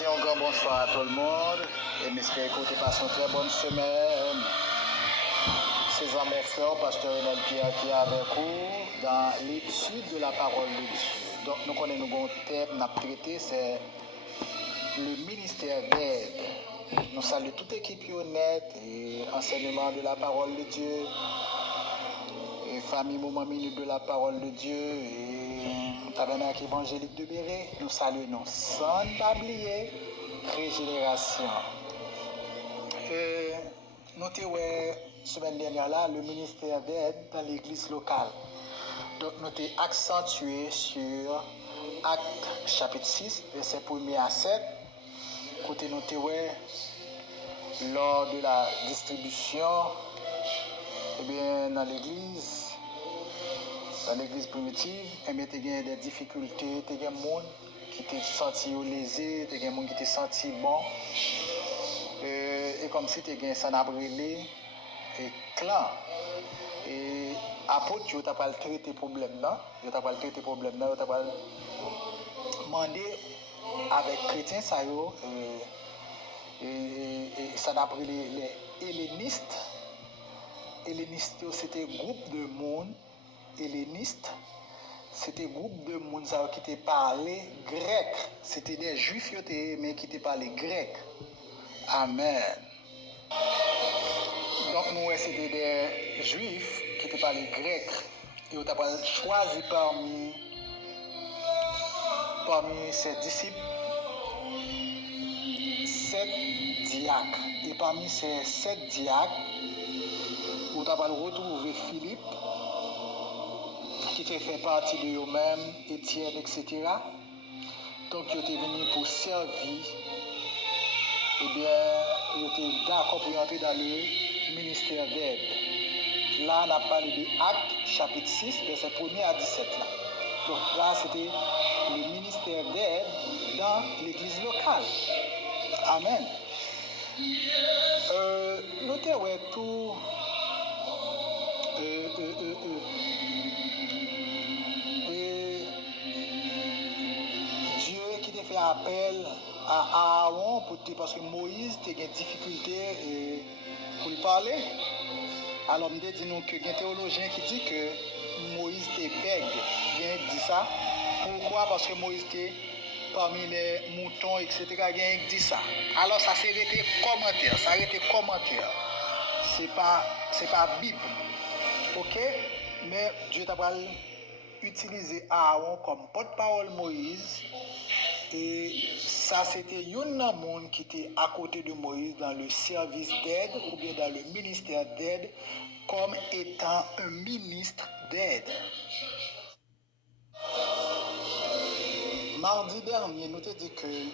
Un grand bonsoir à tout le monde et j'espère que vous passez une très bonne semaine. C'est mon frère, pasteur Renel Pierre, qui est avec vous dans l'étude de la parole de Dieu. Donc, nous connaissons un thème qu'on a traité, c'est le ministère d'aide. Nous saluons toute équipe honnête et enseignement de la parole de Dieu, et famille Moment Minute de la parole de Dieu, et tabernacle évangélique de Béret. Nous saluons sans oublier régénération. Nous avons semaine dernière là le ministère d'aide dans l'église locale. Donc nous avons accentué sur Actes chapitre 6, verset 1er à 7. Côté nous avons lors de la distribution, dans l'église primitive, il y a des difficultés, il y a des gens qui étaient sentis lésés, il y a des gens qui étaient sentis bons. Et comme si tu as ça brûlé et clan. Et apôtre, tu n'as pas traité problème là, tu n'as pas traité problème là, tu n'as pas demandé avec chrétiens ça et ça n'a brûlé les hellénistes. Hellénistes, c'était un groupe de monde hellénistes. C'était un groupe de monde qui te parlait grec. C'était des juifs mais qui te parlaient grec. Amen. Donc nous, c'était des juifs qui te parlaient grec. Et on t'a choisi parmi ses disciples 7 diacres. Et parmi ces 7 diacres, on t'a retrouvé Philippe, qui fait partie de eux-mêmes, Étienne, etc. Donc, ils étaient venus pour servir. Eh bien, ils étaient d'accord pour entrer dans le ministère d'aide. Là, on a parlé de Actes, chapitre 6, verset 1er à 17. Là. Donc là, c'était le ministère d'aide dans l'église locale. Amen. Notez, ouais, tout... Dieu qui te fait appel à Aaron parce que Moïse a des difficultés pour lui parler. Alors, je dis nous qu'il y a un théologien qui dit que Moïse était bègue. Il dit ça. Pourquoi? Parce que Moïse était parmi les moutons, etc. Il dit ça. Alors, ça s'est arrêté commentaire. Ça a été commentaire. C'est pas Bible. Ok? Mais Dieu t'a utilisé Aaron comme porte-parole Moïse. Et ça, c'était un monde qui était à côté de Moïse dans le service d'aide ou bien dans le ministère d'aide comme étant un ministre d'aide. Mardi dernier, nous avons dit que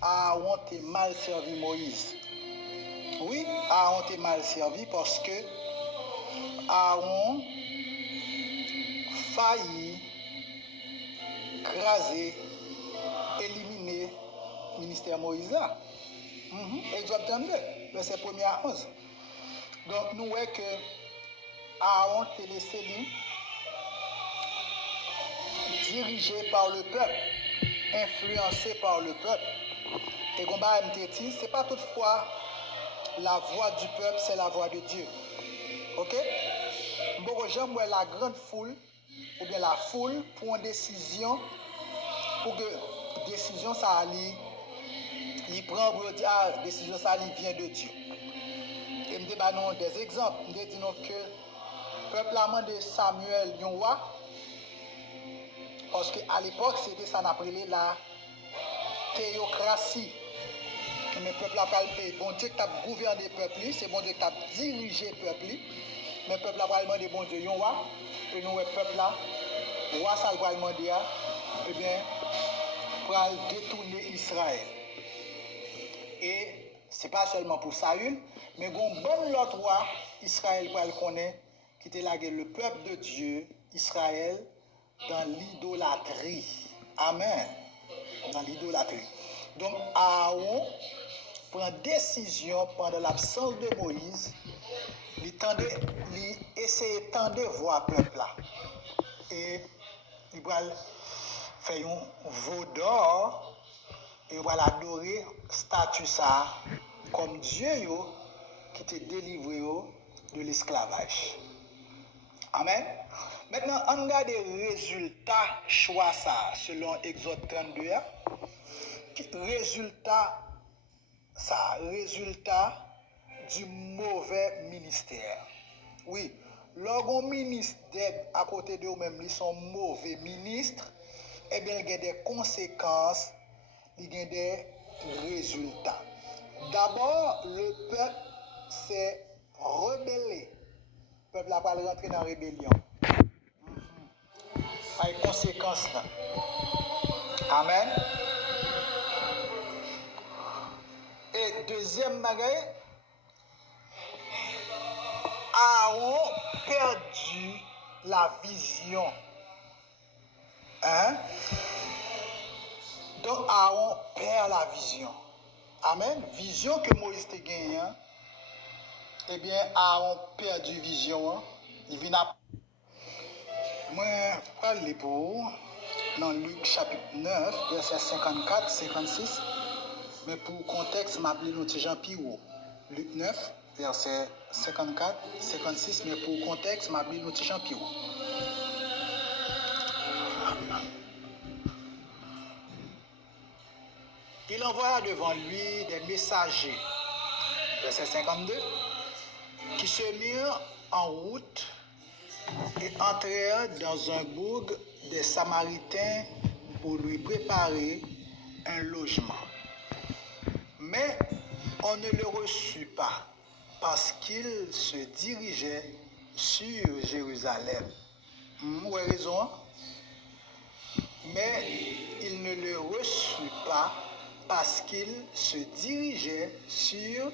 Aaron était mal servi Moïse. Oui, Aaron était mal servi parce que Aaron faillit craser, éliminer le ministère Moïse là. Exode 32, verset 1er à 11. Donc, nous voyons que Aaron était laissé dirigé par le peuple, influencé par le peuple. Et comme je ce n'est pas toutefois la voix du peuple, c'est la voix de Dieu. Ok? J'aime la grande foule, ou bien la foule, pour une décision, pour que décision ça allait, il prend pour dire, décision ça vient de Dieu. Et je dis des exemples. Je dis que le peuple a demandé Samuel un roi, parce qu'à l'époque, c'était ça qu'on appelait la théocratie. Mais le peuple a parlé, bon Dieu qui a gouverné le peuple, c'est bon Dieu qui a dirigé le peuple. Mais le peuple a demandé bon Dieu un roi, et nous, le peuple là, le roi ça va demander, eh bien, pour détourner Israël. Et ce n'est pas seulement pour Saül, mais bon l'autre roi, Israël, pour le connaître, qui était là, le peuple de Dieu, Israël, dans l'idolâtrie. Amen. Dans l'idolâtrie. Donc, Aaron prend décision pendant l'absence de Moïse, il essayait de tendre voir le peuple là. Et il va faire un veau d'or et va l'adorer statut ça comme Dieu yo, qui te délivré de l'esclavage. Amen. Maintenant, on regarde les résultats choix ça selon Exode 32. Résultat du mauvais ministère. Oui, lorsqu'on ministre d'aide à côté de eux-mêmes, ils sont mauvais ministres, eh bien, il y a des conséquences, il y a des résultats. D'abord, le peuple s'est rebellé. Le peuple n'a pas rentré dans la rébellion. Pas de conséquences là. Amen. Et deuxième bagaille, Aaron perdu la vision. Hein? Donc Aaron perd la vision. Amen. Vision que Moïse te gagné. Eh bien, Aaron perdu vision. Il vient à... Moi, parler pour dans Luc chapitre 9, verset 54, 56. Mais pour contexte, je appelé notre Jean Pirou. Luc 9, verset 54, 56. Mais pour contexte, je appelé notre Jean Pirou. Il envoya devant lui des messagers, verset 52, qui se mirent en route et entrèrent dans un bourg des Samaritains pour lui préparer un logement. Mais on ne le reçut pas parce qu'il se dirigeait sur Jérusalem. Vous avez raison. Mais il ne le reçut pas parce qu'il se dirigeait sur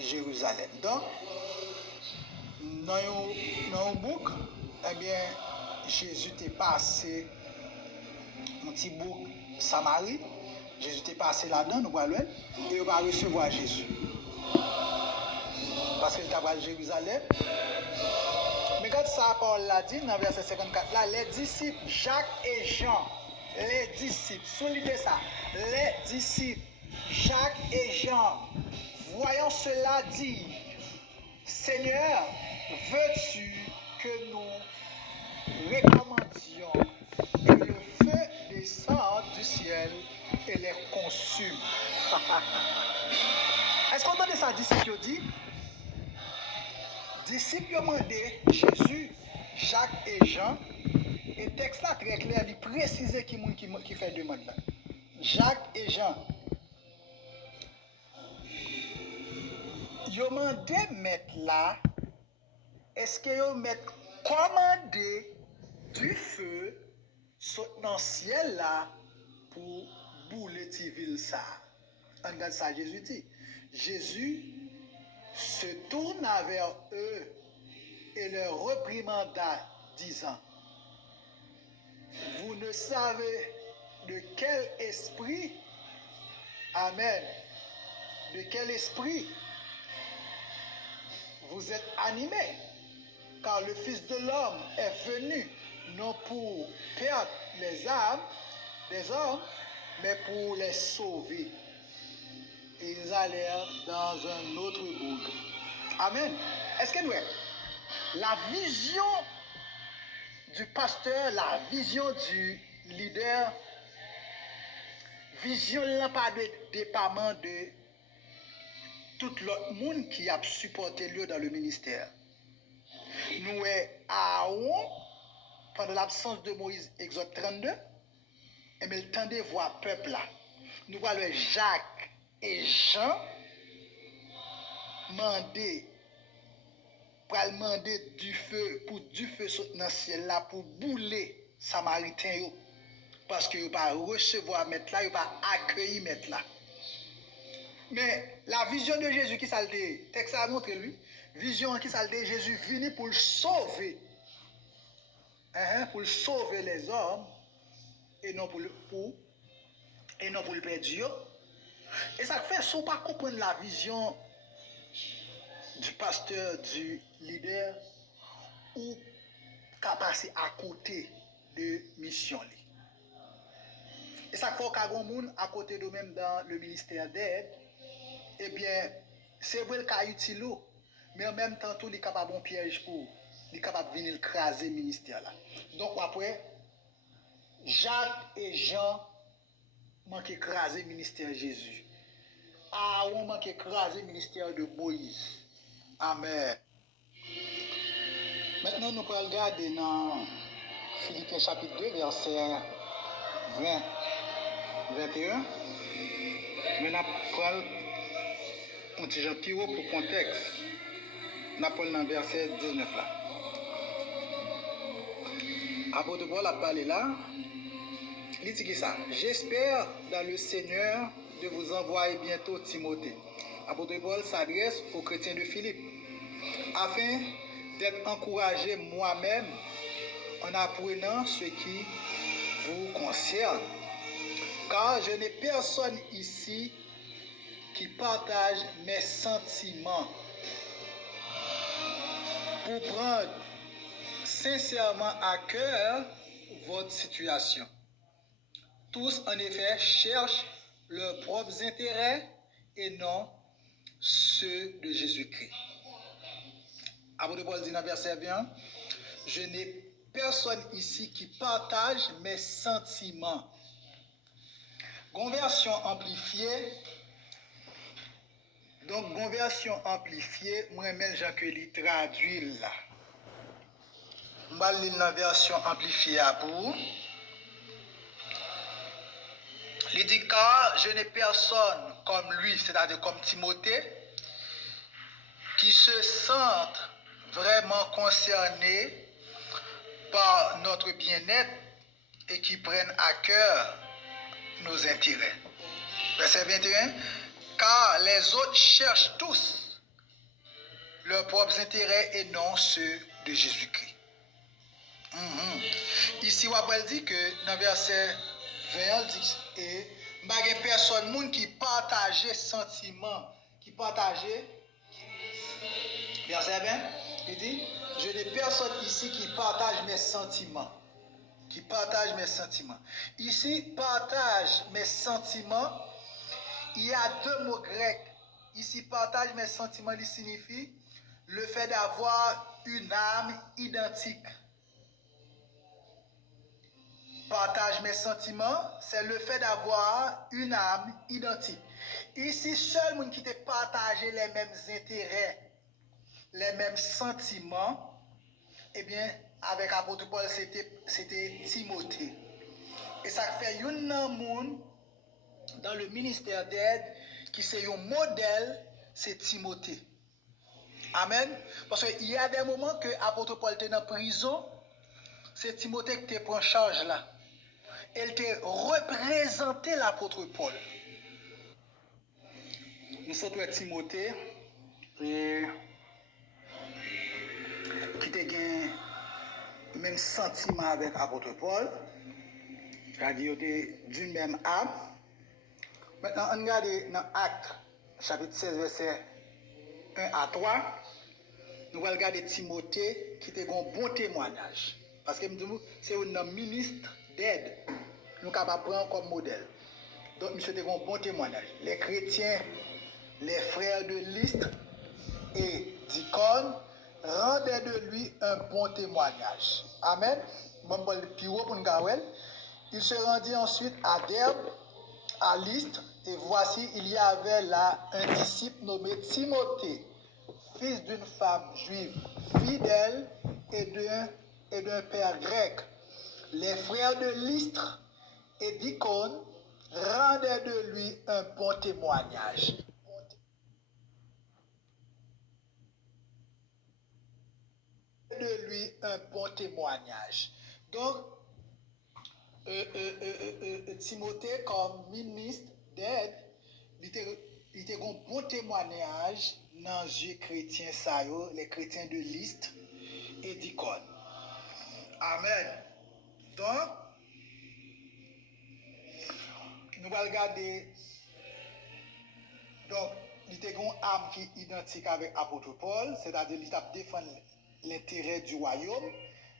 Jérusalem. Donc, dans un bouc, eh bien, Jésus est passé, un petit bouc Samarie, Jésus est passé là-dedans, nous voyons, et il va recevoir Jésus. Parce qu'il est à Jérusalem. Mais quand ça Paul l'a dit, dans verset 54, là, les disciples, Jacques et Jean, les disciples, soulignez ça, les disciples, Jacques et Jean, voyant cela dire, Seigneur, veux-tu que nous recommandions et le feu descende du ciel et les consume? Est-ce qu'on entend ça, disciples dit? Disciples ont demandé Jésus, Jacques et Jean, et texte là très clair, il précise qui fait demande là. Jacques et Jean. Ils ont demandé mettre là, est-ce qu'ils ont mettre commander du feu dans le ciel là pour bouler la ville ça? On regarde ça, Jésus dit. Jésus se tourna vers eux et leur reprimanda, disant, vous ne savez de quel esprit, amen, de quel esprit vous êtes animés, car le Fils de l'homme est venu non pour perdre les âmes des hommes, mais pour les sauver. Et ils allèrent dans un autre bourg. Amen. Est-ce que nous avons la vision du pasteur, la vision du leader, vision là pas de dépendant de tout l'autre monde qui a supporté lui dans le ministère. Nous Aaron, pendant l'absence de Moïse, Exode 32, et mais le temps de voir peuple là. Nous voyons Jacques et Jean demander du feu pour du feu dans le ciel là pour bouler Samaritains parce que ne pas recevoir mettre là, ne pas accueillir mettre là. Mais la vision de Jésus qui ça le texte a montré lui, vision qui ça le Jésus venu pour le sauver. Pour sauver les hommes et non pour le perdre. Et ça fait si on pas comprendre la vision du pasteur, du leader, ou qu'à passer à côté de mission. Et ça fait qu'un monde à côté de même dans le ministère d'aide, eh bien, c'est vrai qu'il est utile, mais en même temps, tout est capable de piège pour, il est capable de venir craser le ministère là. Donc après, Jacques et Jean manquent écraser le ministère de Jésus. Aaron manque écraser le ministère de Moïse. Amen. Maintenant, nous allons regarder dans Philippiens chapitre 2, verset 20, 21. Mais nous allons un petit gentil pour contexte. Nous allons dans verset 19 là. Apôtre Paul a parlé là. Il dit ça. J'espère dans le Seigneur de vous envoyer bientôt Timothée. Apôtre Paul s'adresse aux chrétiens de Philippe afin d'être encouragé moi-même en apprenant ce qui vous concerne. Car je n'ai personne ici qui partage mes sentiments pour prendre sincèrement à cœur votre situation. Tous, en effet, cherchent leurs propres intérêts et non ceux de Jésus-Christ. Apôtre Paul dit dans verset 20, je n'ai personne ici qui partage mes sentiments. Conversion amplifiée. Donc, conversion amplifiée, moi-même, j'ai que l'y traduit là. Je vais lire la version amplifiée pour. Il dit car je n'ai personne comme lui, c'est-à-dire comme Timothée, qui se sente vraiment concerné par notre bien-être et qui prennent à cœur nos intérêts. Verset 21. Car les autres cherchent tous leurs propres intérêts et non ceux de Jésus-Christ. Ici, on dit que dans verset 20, il dit et il n'y a personne qui partage sentiments, qui partage. Verset 20, il dit je n'ai personne ici qui partage mes sentiments. Qui partage mes sentiments. Ici, partage mes sentiments. Il y a deux mots grecs. Ici, partage mes sentiments, il signifie le fait d'avoir une âme identique. Partage mes sentiments, c'est le fait d'avoir une âme identique. Ici, seul monde qui te partage les mêmes intérêts, les mêmes sentiments, eh bien, avec l'apôtre Paul, c'était Timothée. Et ça fait un monde dans le ministère d'aide qui c'est un modèle, c'est Timothée. Amen. Parce qu'il y a des moments que l'apôtre Paul était en prison, c'est Timothée qui te prend charge là. Elle te représenté l'apôtre Paul. Nous sommes Timothée et qui te gagne même sentiment avec l'apôtre Paul. C'est-à-dire d'une même âme. Maintenant, on regarde dans Actes, chapitre 16, verset 1 à 3. Nous allons regarder Timothée qui te un bon témoignage. Parce que c'est un ministre d'aide. Nous sommes capables de prendre comme modèle. Donc, monsieur te un bon témoignage. Les chrétiens, les frères de Lystre et d'Icône rendaient de lui un bon témoignage. Amen. Bon, le pire pour nous. Il se rendit ensuite à Derbe, à Lystre, et voici, il y avait là un disciple nommé Timothée, fils d'une femme juive fidèle et d'un père grec. Les frères de Lystre et d'Icône rendaient de lui un bon témoignage. De lui un bon témoignage. Donc, Timothée, comme ministre d'aide, il était un bon témoignage dans les chrétiens, les chrétiens de Lystre et d'Icône. Amen. Donc, nous allons regarder. Donc, il était une âme qui est identique avec l'apôtre Paul, c'est-à-dire qu'il a défendu l'intérêt du royaume.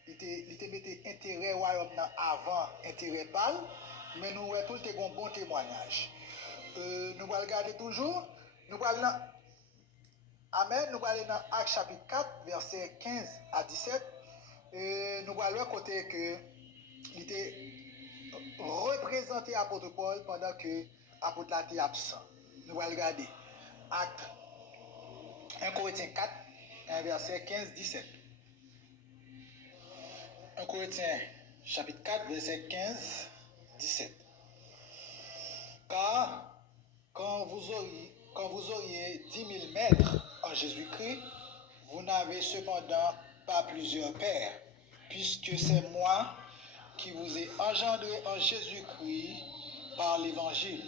Il était mis intérêt royaume avant intérêt Paul. mais nous avons tout un bon témoignage. Nous allons regarder toujours, nous allons Amen, nous allons dans Actes chapitre 4, versets 15 à 17. Nous allons côté que il était représenté apôtre Paul pendant que l'apôtre était absent. Nous allons regarder Acte 1 Corinthiens 4, verset 15-17. 1 Corinthiens chapitre 4, verset 15-17. Car quand vous auriez 10 000 maîtres en Jésus-Christ, vous n'avez cependant pas plusieurs pères, puisque c'est moi qui vous ai engendré en Jésus-Christ par l'évangile.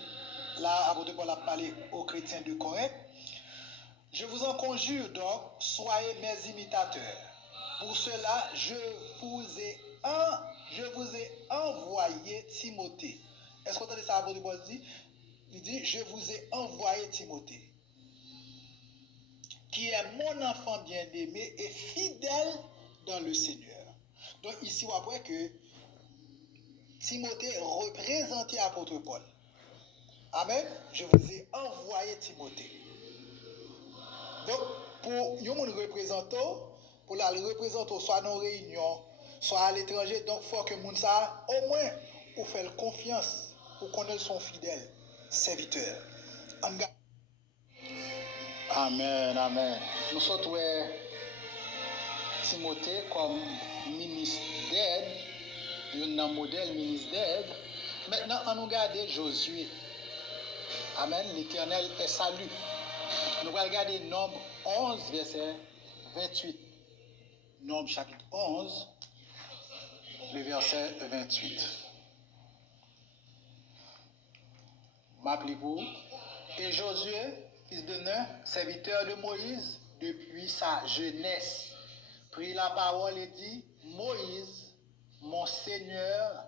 Là, apôtre Paul a parlé aux chrétiens de Corinthe. Je vous en conjure donc, soyez mes imitateurs. Pour cela, je vous ai envoyé Timothée. Est-ce que vous entendez ça, apôtre Paul dit? Il dit, je vous ai envoyé Timothée, qui est mon enfant bien-aimé et fidèle dans le Seigneur. Donc ici, on voit que Timothée représentait l'apôtre Paul. Amen. Je vous ai envoyé Timothée. Donc, pour nous représenter, pour la représenter soit dans nos réunions, soit à l'étranger, donc il faut que nous ça au moins ou faire confiance pour qu'on ait son fidèle serviteur. Amen, amen. Nous sommes Timothée comme ministre d'aide, un modèle ministre d'aide. Maintenant, on nous regarde Josué. Amen, l'Éternel est salut. Nous allons regarder Nombre 11, verset 28. Nombre chapitre 11, le verset 28. M'appelez-vous. Et Josué, fils de Nun, serviteur de Moïse, depuis sa jeunesse, prit la parole et dit, Moïse, mon Seigneur,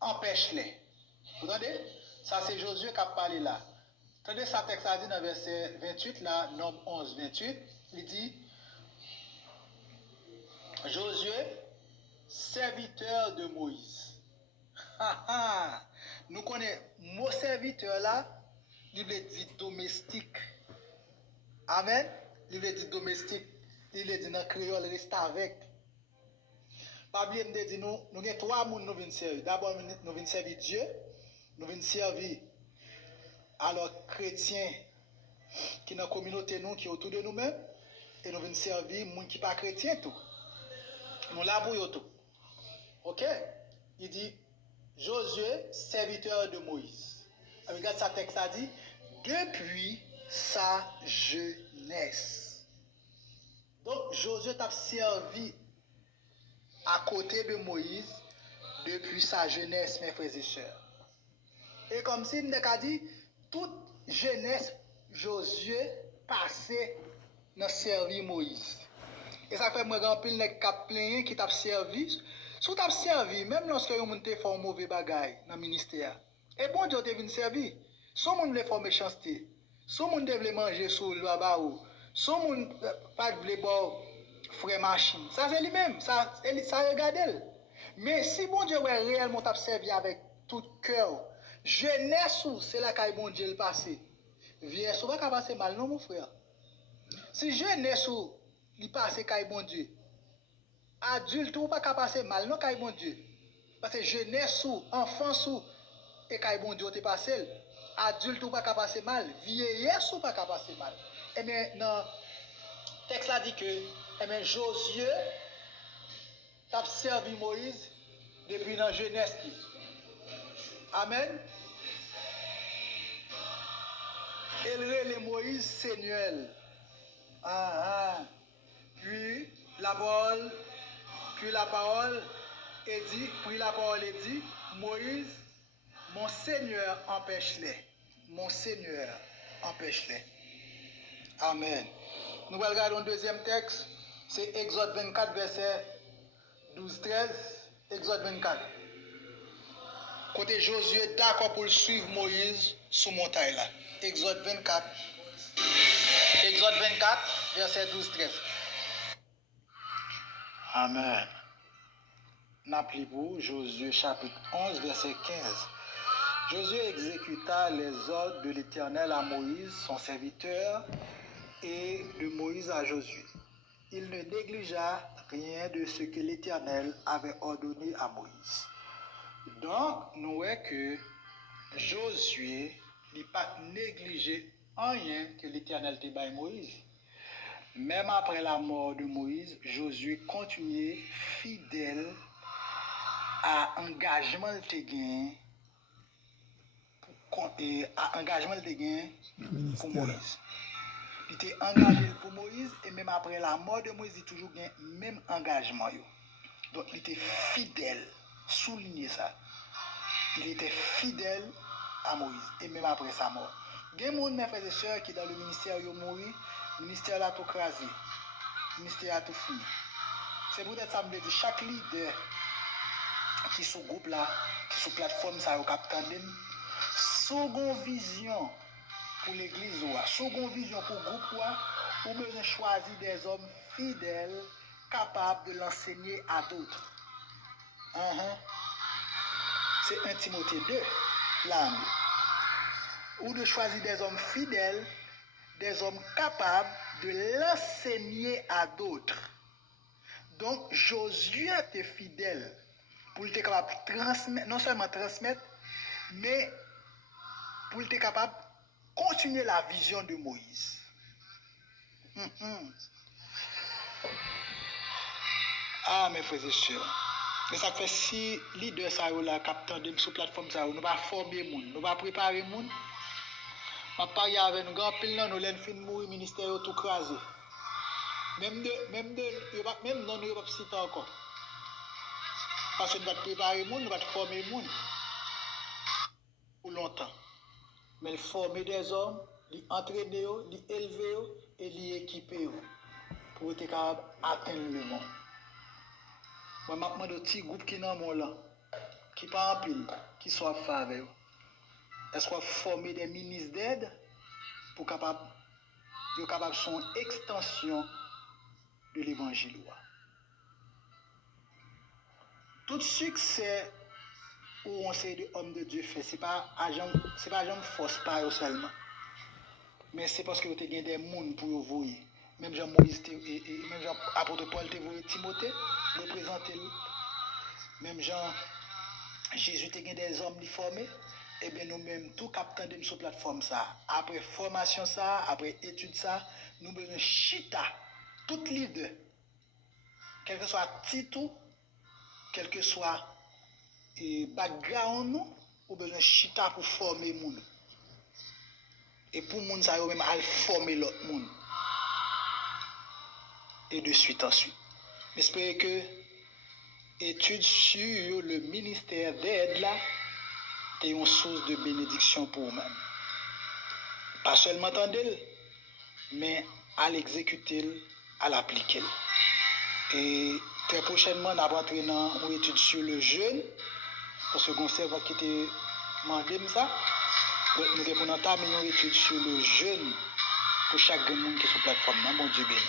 empêche-les. Vous entendez? Ça, c'est Josué qui a parlé là. Attendez, ça texte a dit dans verset 28, là, Nombre 11, 28, il dit, Josué, serviteur de Moïse. Nous connaissons, mon serviteur là, il veut dire domestique. Amen. Il veut dire domestique. Il veut dire dans le créole, reste avec. Pas oublier de dire, nous avons trois personnes qui nous viennent servir. D'abord, nous venons servir Dieu. Nous venons servir alors chrétiens qui sont dans la communauté nous, qui sont autour de nous-mêmes. Et nous venons servir les gens qui ne sont pas chrétiens. Tout. Nous là pour tout. Ok? Il dit, Josué, serviteur de Moïse. Regarde sa texte, ça dit, depuis sa jeunesse. Donc, Josué t'a servi à côté de Moïse depuis sa jeunesse, mes frères et sœurs. Et comme si nous avons dit, toute jeunesse, Josué passait dans servir Moïse. Et ça fait moi grand pile nek k'ap plein qui t'a servi. Si t'a servi même lorsque yon te fait un mauvais bagay dans ministère. Et bon Dieu te vinn servi. Son moun vle faire méchanceté. Son moun te vle manger sous loi ba ou. Son moun pas vle boire frère machine. Ça c'est lui-même, ça regarde elle. Mais si bon Dieu ouais réellement t'a servi avec tout cœur, jeunesse ou c'est la caille bon Dieu le passé. Viens souvent ka passer mal non mon frère. Si jeunesse ou il passe caille bon Dieu. Adulte ou pas qu'à passer mal non caille bon Dieu. Parce que jeunesse ou enfance ou et caille bon Dieu te passé. Adulte ou pas qu'à passer mal, vieillesse ou pas qu'à passer mal. Et bien dans texte là dit que Josué t'a servi Moïse depuis dans jeunesse. Amen. Et le Moïse Seigneur. Puis la parole est dit, Moïse, mon Seigneur empêche-les. Mon Seigneur empêche-les. Amen. Nous allons regarder un deuxième texte, c'est Exode 24, verset 12-13. Exode 24. Côté Josué d'accord pour suivre Moïse sous montagne là. Exode 24. Exode 24, verset 12-13. Amen. N'appelez-vous Josué chapitre 11, verset 15. Josué exécuta les ordres de l'Éternel à Moïse, son serviteur, et de Moïse à Josué. Il ne négligea rien de ce que l'Éternel avait ordonné à Moïse. Donc, nous voyons que Josué n'a pas négligé rien que l'Éternel t'a dit Moïse. Même après la mort de Moïse, Josué continuait fidèle à l'engagement qu'il a gagné pour Moïse. Il était engagé pour Moïse et même après la mort de Moïse, il a toujours gagné le même engagement. Donc il était fidèle, soulignez ça. Il était fidèle à Moïse et même après sa mort. Il y a des gens, mes frères et sœurs, qui dans le ministère ont mouru, le ministère a tout crasé, le ministère a tout fini. C'est peut-être ça me dit chaque leader qui est sur le groupe là, qui est sur la plateforme, ça a capté seconde vision pour l'église, seconde vision pour le groupe, ou besoin de choisir des hommes fidèles capables de l'enseigner à d'autres. C'est 1 Timothée 2, là. Ou de choisir des hommes fidèles, des hommes capables de l'enseigner à d'autres. Donc, Josué était fidèle pour être capable de transmettre, non seulement transmettre, mais pour être capable de continuer la vision de Moïse. Ah, mes frères et sœurs. Mais ça fait si leader ça là captant de sur plateforme ça nous va former moun, nous va préparer moun. Ma parler avec nous grand pile nan nous len fin mourir ministère tout crasé. Même non nous pas citer encore. Parce que nous va préparer moun, nous va former moun pour longtemps. Mais former des hommes, les entraîner, les élever et les équiper pour être capable d'atteindre le monde. Moi, je demande aux petits groupes qui sont là, qui pas en pile, qui sont en faveur. Est-ce qu'on former des ministres d'aide pour capable son extension de l'évangile? Tout succès où on sait de hommes de Dieu fait, c'est pas agent force pas seulement. Mais c'est parce que vous avez des gens pour vous voir. Même Jean-Moïse et même Jean-Apôtre Paul te voyé Timothée, représenter. Même Jésus te gagné des hommes formés. Et bien nous-mêmes, tout captant de sur plateforme ça. Après formation ça, après étude ça, nous besoin chita, tout leader, quel que soit titre, quel que soit background, nous besoin chita pour former moun. Et pour moun ça yo même à former l'autre moun. Et de suite ensuite. J'espère que étude sur le ministère d'aide là est une source de bénédiction pour vous-même. Pas seulement entendre, mais à l'exécuter, à l'appliquer. Et très prochainement, on va rentrer dans une étude sur le jeûne, parce que le conseil va quitter demandé ça. Donc nous allons entamer une étude sur le jeûne pour chaque monde qui est sur la plateforme. Bon Dieu béni.